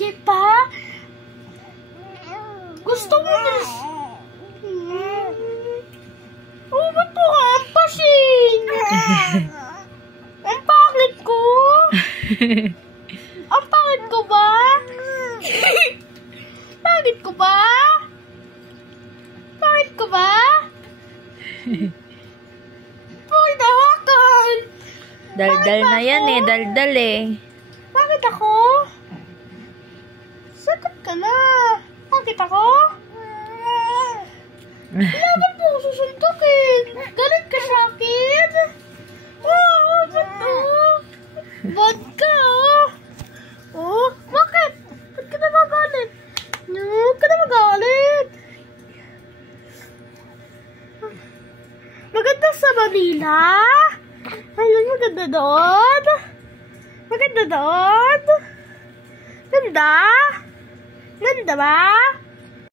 Diba? Gusto mo na? Oh, ba't po ka ampasin? Ang pangit ko? Ang pangit ko ba? Pangit ko ba? Pangit ko ba? Pangit hawakan. Daldal na yan eh, daldal eh. Pangit ako? Sagot ka na. Pangit ako? Bakit mo ako susuntukin? Galit ka sa akin? Oh, ba't to? Ba't ka, oh? Oh, bakit? Ba't ka na magalit? Ba't ka na magalit? Maganda sa Manila? Ayun, maganda doon? Maganda doon? Ganda? Ganda ba?